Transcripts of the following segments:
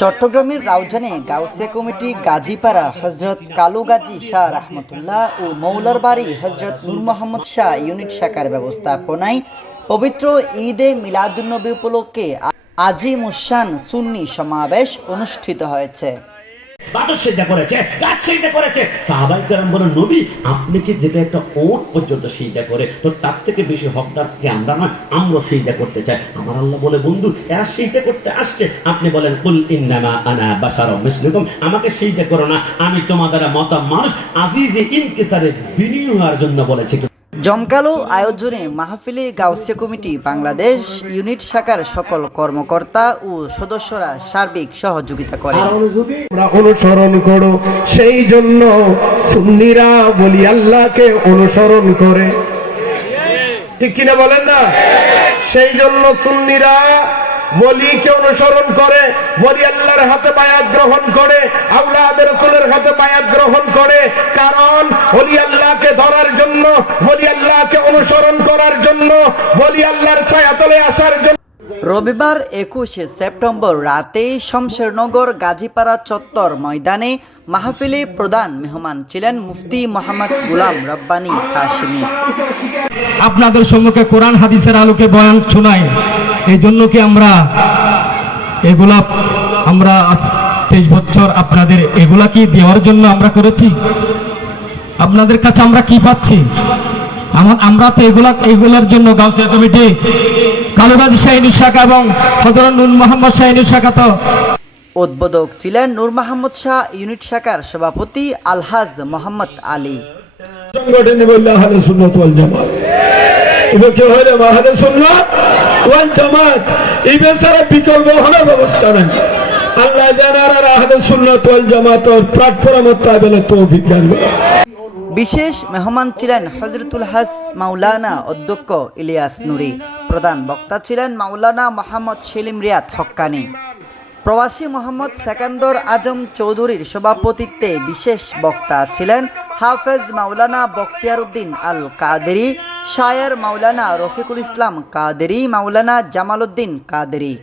চট্টগ্রামের রাউজানে গাউসিয়া কমিটি গাজীপাড়া হজরত কালু গাজী শাহ রহমতুল্লাহ ও মৌলার বাড়ি হজরত নূর মোহাম্মদ শাহ ইউনিট শাখার ব্যবস্থাপনায় পবিত্র ঈদে মিলাদুন্নবী উপলক্ষে আজি মুসান সুন্নি সমাবেশ অনুষ্ঠিত হয়েছে। বাদর সেইটা করেছে, গাছ সেইটা করেছে। সাহাবাই নবী, আপনি কি যেটা একটা ওট পর্যন্ত করে, তো তার থেকে বেশি হকদার কি আমরা না আমরা সেইটা করতে চাই। আমার আল্লাহ বলে, বন্ধু, এরা সেইটা করতে আসছে। আপনি বলেন, কুল ইন্নামা আনা বাসার আমাকে সেইটা করো না, আমি তোমাদের মতা মানুষ, আজিজে ইনকিসারে বিনিয়োগ হওয়ার জন্য বলেছি। জমকালো আয়োজনে মাহফিলে গাউসিয়া কমিটি, বাংলাদেশ ইউনিট শাখার সকল কর্মকর্তা ও সদস্যরা সার্বিক সহযোগিতা তোমরা অনুসরণ করো, সেই জন্য সুন্নিরা বলি আল্লাহকে অনুসরণ করে। ঠিক কিনা বলেন না? সেই জন্য সুন্নিরা বলিকে অনুসরণ করে, বলি আল্লাহর হাতে বায়াত গ্রহণ করে রসুলের হাতে বায়াত গ্রহণ করে। কারণ বলি আল্লাহকে ধরার জন্য বলি আল্লাহকে অনুসরণ করার জন্য বলি আল্লাহর ছায়াতলে আসার জন্য। রবিবার একুশে সেপ্টেম্বর রাতে শমশেরনগর গাজীপাড়া চত্বর ময়দানে মাহফিলে প্রধান মেহমান ছিলেন মুফতি মোহাম্মদ গুলাম রব্বানী কাশিমি। আপনাদের সম্মুখে কোরআন হাদিসের আলোকে বয়ান শোনাই। এই জন্য কি আমরা এগুলা আমরা তেইশ বছর আপনাদের এগুলা কি দেওয়ার জন্য আমরা করেছি? আপনাদের কাছে আমরা কি পাচ্ছি? আমার আমরা তো এগুলা এগুলার জন্য গাউসিয়া কমিটি কালুগাজী শাহিনী শাখা এবং হজরত নুন মোহাম্মদ শাহিনী শাখা তো উদ্বোধক ছিলেন নূর মাহমুদ শাহ ইউনিট শাখার সভাপতি আলহাজ মোহাম্মদ আলী। সংগঠনে বললে আহলে সুন্নাত ওয়াল জামাত। এবার কেউ হইলে আহলে সুন্নাত ওয়াল জামাত? এই বেচারা বিকল্প হওয়ার ব্যবস্থা নাই। আল্লাহ জানার আর আহলে সুন্নাত ওয়াল জামাত প্ল্যাটফর্ম তাবেলে তৌফিক দান বিশেষ মেহমান ছিলেন হজরতুল হাস মাওলানা অধ্যক্ষ ইলিয়াস নুরি। প্রধান বক্তা ছিলেন মাওলানা মোহাম্মদ সেলিম রিয়াদ হক্কানি। প্রবাসী মোহাম্মদ সেকান্দর আজম চৌধুরীর সভাপতিত্বে বিশেষ বক্তা ছিলেন হাফেজ মাওলানা বখতিয়ার উদ্দিন আল কাদেরি শায়ের মাওলানা রফিকুল ইসলাম কাদেরি মাওলানা জামাল উদ্দিন কাদেরি।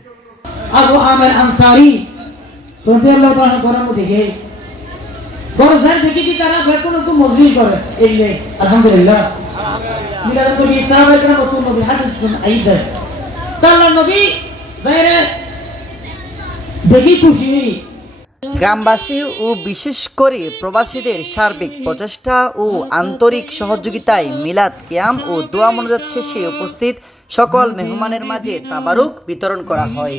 আবু আমের আনসারি রাদিয়াল্লাহু তাআলা করার মধ্যে গিয়ে বড় জান থেকে কি তারা বেকুন তো মজলিস করে এই লে আলহামদুলিল্লাহ মিলাদ নবী সাহাবা کرام তো নবী হাদিস শুন আইদা তাআলা নবী জায়রে দেখি খুশি গ্রামবাসী ও বিশেষ করে প্রবাসীদের সার্বিক প্রচেষ্টা ও আন্তরিক সহযোগিতায় মিলাদ কিয়াম ও দোয়া মনোজাত শেষে উপস্থিত সকল মেহমানের মাঝে তাবারুক বিতরণ করা হয়